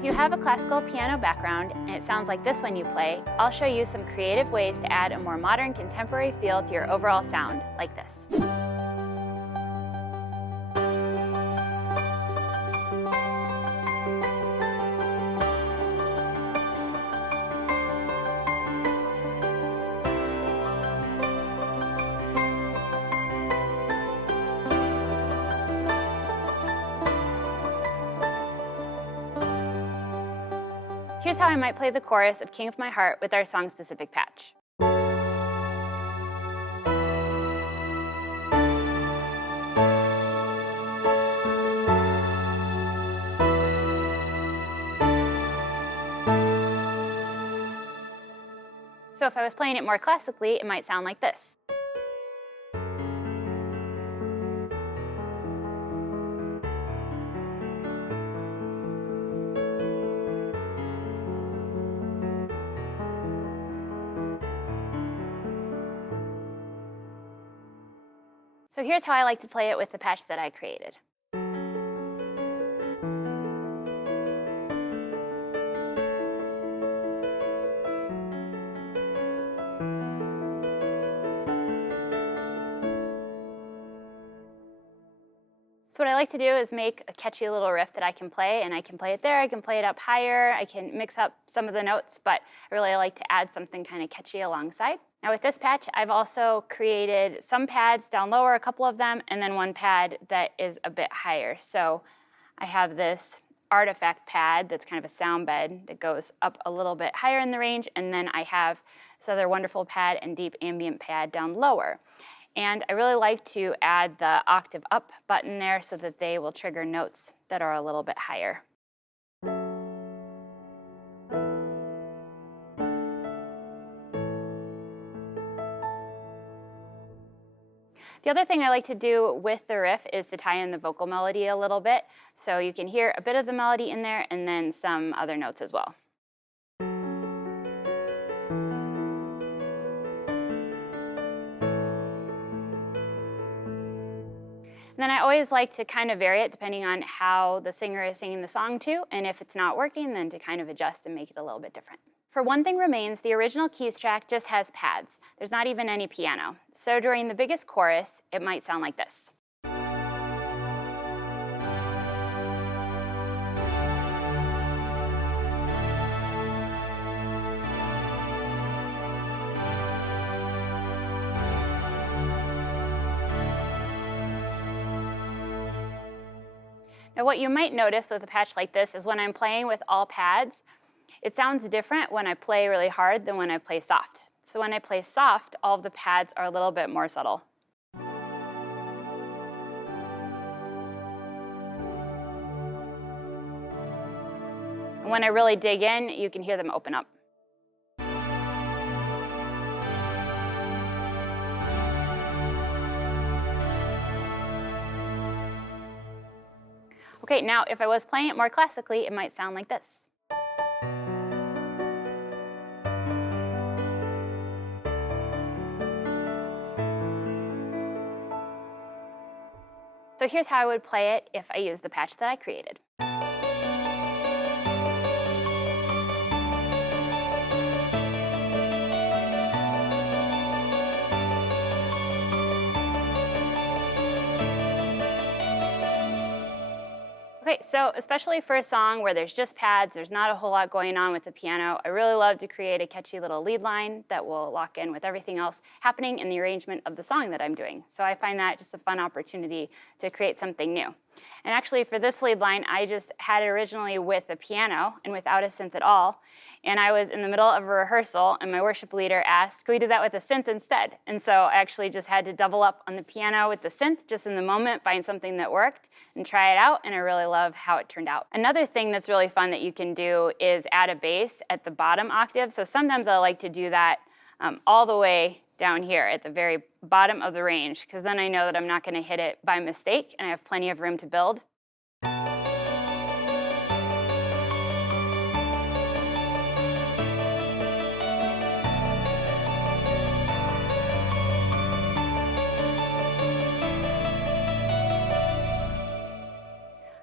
If you have a classical piano background and it sounds like this when you play, I'll show you some creative ways to add a more modern contemporary feel to your overall sound, like this. Here's how I might play the chorus of King of My Heart with our song-specific patch. So if I was playing it more classically, it might sound like this. So here's how I like to play it with the patch that I created. So what I like to do is make a catchy little riff that I can play, and I can play it there, I can play it up higher, I can mix up some of the notes, but I really like to add something kind of catchy alongside. Now with this patch, I've also created some pads down lower, a couple of them, and then one pad that is a bit higher. So I have this artifact pad that's kind of a sound bed that goes up a little bit higher in the range, and then I have this other wonderful pad and deep ambient pad down lower. And I really like to add the octave up button there so that they will trigger notes that are a little bit higher. The other thing I like to do with the riff is to tie in the vocal melody a little bit, so you can hear a bit of the melody in there and then some other notes as well. And then I always like to kind of vary it depending on how the singer is singing the song too, and if it's not working, then to kind of adjust and make it a little bit different. For One Thing Remains, the original keys track just has pads. There's not even any piano. So during the biggest chorus, it might sound like this. Now what you might notice with a patch like this is when I'm playing with all pads, it sounds different when I play really hard than when I play soft. So when I play soft, all of the pads are a little bit more subtle. And when I really dig in, you can hear them open up. Okay, now if I was playing it more classically, it might sound like this. So here's how I would play it if I used the patch that I created. Okay, so especially for a song where there's just pads, there's not a whole lot going on with the piano, I really love to create a catchy little lead line that will lock in with everything else happening in the arrangement of the song that I'm doing. So I find that just a fun opportunity to create something new. And actually for this lead line, I just had it originally with a piano and without a synth at all. And I was in the middle of a rehearsal and my worship leader asked, "Can we do that with a synth instead?" And so I actually just had to double up on the piano with the synth just in the moment, find something that worked and try it out, and I really love how it turned out. Another thing that's really fun that you can do is add a bass at the bottom octave. So sometimes I like to do that all the way down here at the very bottom of the range, because then I know that I'm not going to hit it by mistake and I have plenty of room to build.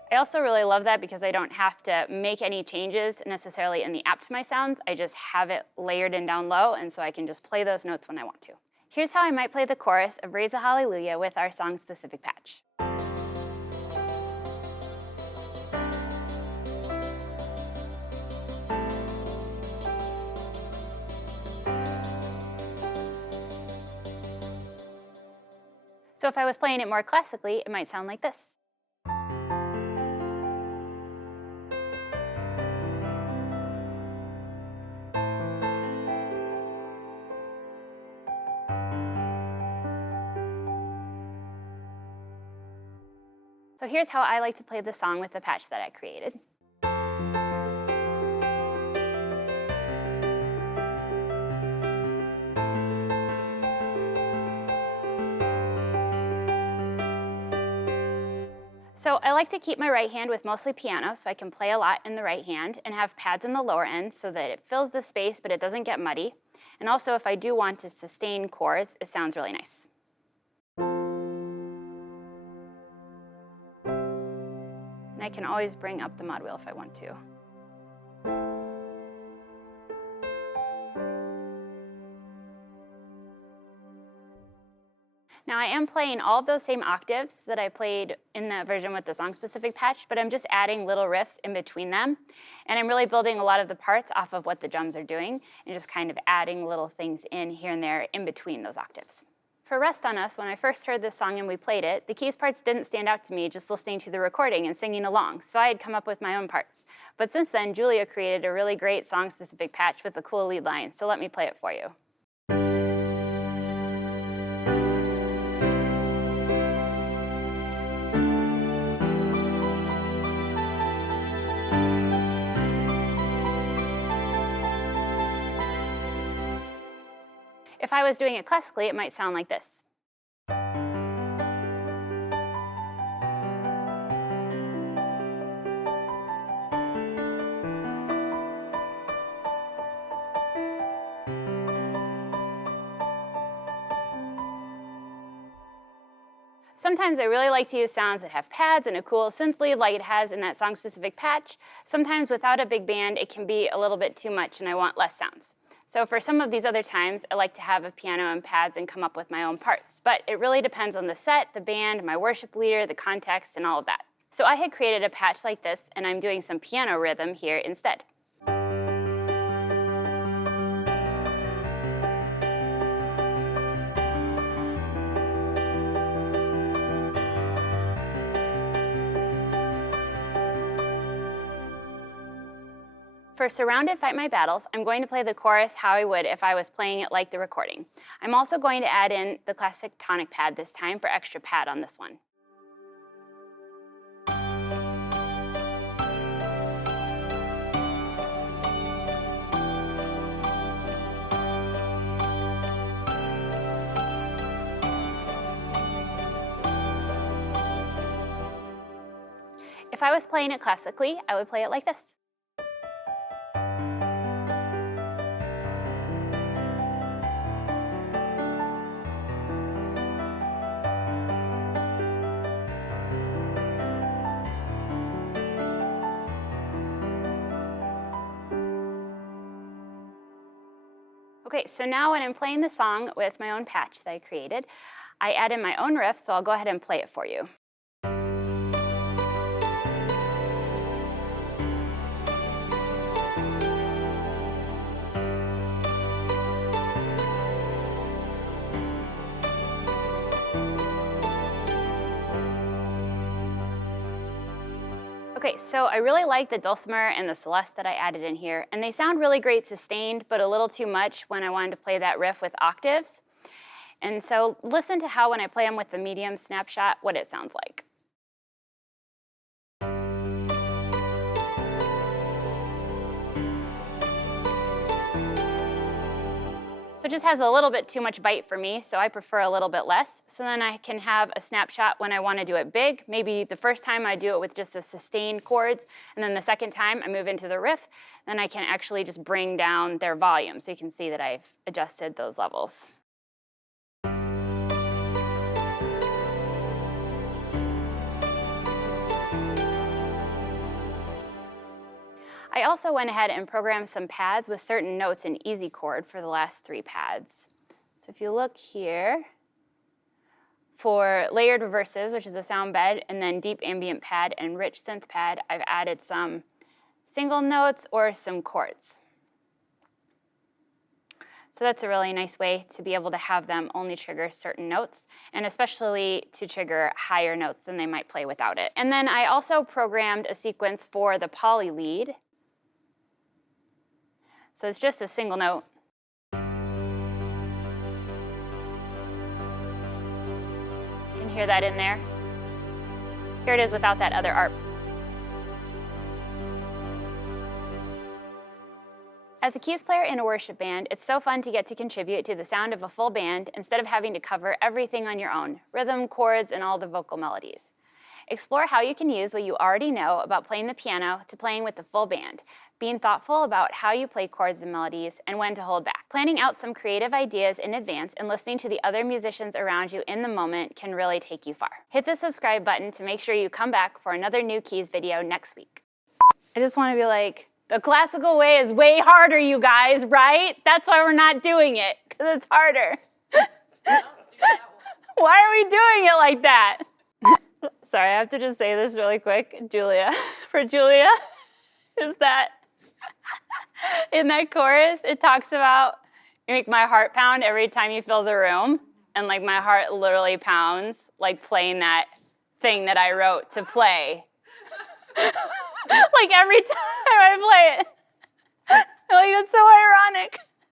I also really love that because I don't have to make any changes necessarily in the app to my sounds. I just have it layered in down low, and so I can just play those notes when I want to. Here's how I might play the chorus of Raise a Hallelujah with our song-specific patch. So if I was playing it more classically, it might sound like this. So here's how I like to play the song with the patch that I created. So I like to keep my right hand with mostly piano so I can play a lot in the right hand and have pads in the lower end so that it fills the space but it doesn't get muddy. And also if I do want to sustain chords, it sounds really nice. And I can always bring up the mod wheel if I want to. Now I am playing all of those same octaves that I played in the version with the song-specific patch, but I'm just adding little riffs in between them. And I'm really building a lot of the parts off of what the drums are doing and just kind of adding little things in here and there in between those octaves. For Rest on Us, when I first heard this song and we played it, the keys parts didn't stand out to me just listening to the recording and singing along, so I had come up with my own parts. But since then, Julia created a really great song-specific patch with a cool lead line, so let me play it for you. If I was doing it classically, it might sound like this. Sometimes I really like to use sounds that have pads and a cool synth lead like it has in that song-specific patch. Sometimes without a big band, it can be a little bit too much and I want less sounds. So for some of these other times, I like to have a piano and pads and come up with my own parts. But it really depends on the set, the band, my worship leader, the context, and all of that. So I had created a patch like this, and I'm doing some piano rhythm here instead. For Surrounded, Fight My Battles, I'm going to play the chorus how I would if I was playing it like the recording. I'm also going to add in the classic tonic pad this time for extra pad on this one. If I was playing it classically, I would play it like this. Okay, so now when I'm playing the song with my own patch that I created, I add in my own riff, so I'll go ahead and play it for you. Okay, so I really like the dulcimer and the celeste that I added in here, and they sound really great sustained, but a little too much when I wanted to play that riff with octaves. And so listen to how when I play them with the medium snapshot, what it sounds like. So it just has a little bit too much bite for me, so I prefer a little bit less. So then I can have a snapshot when I want to do it big. Maybe the first time I do it with just the sustained chords, and then the second time I move into the riff, then I can actually just bring down their volume. So you can see that I've adjusted those levels. I also went ahead and programmed some pads with certain notes in easy chord for the last 3 pads. So if you look here, for layered reverses, which is a sound bed, and then deep ambient pad and rich synth pad, I've added some single notes or some chords. So that's a really nice way to be able to have them only trigger certain notes, and especially to trigger higher notes than they might play without it. And then I also programmed a sequence for the poly lead. So it's just a single note. You can hear that in there. Here it is without that other ARP. As a keys player in a worship band, it's so fun to get to contribute to the sound of a full band instead of having to cover everything on your own, rhythm, chords, and all the vocal melodies. Explore how you can use what you already know about playing the piano to playing with the full band, being thoughtful about how you play chords and melodies and when to hold back. Planning out some creative ideas in advance and listening to the other musicians around you in the moment can really take you far. Hit the subscribe button to make sure you come back for another new keys video next week. I just want to be like, the classical way is way harder, you guys, right? That's why we're not doing it, because it's harder. Why are we doing it like that? Sorry, I have to just say this really quick. Julia, for Julia, is that in that chorus, it talks about, you make my heart pound every time you fill the room. And like my heart literally pounds, like playing that thing that I wrote to play. Like every time I play it. I'm like, that's so ironic.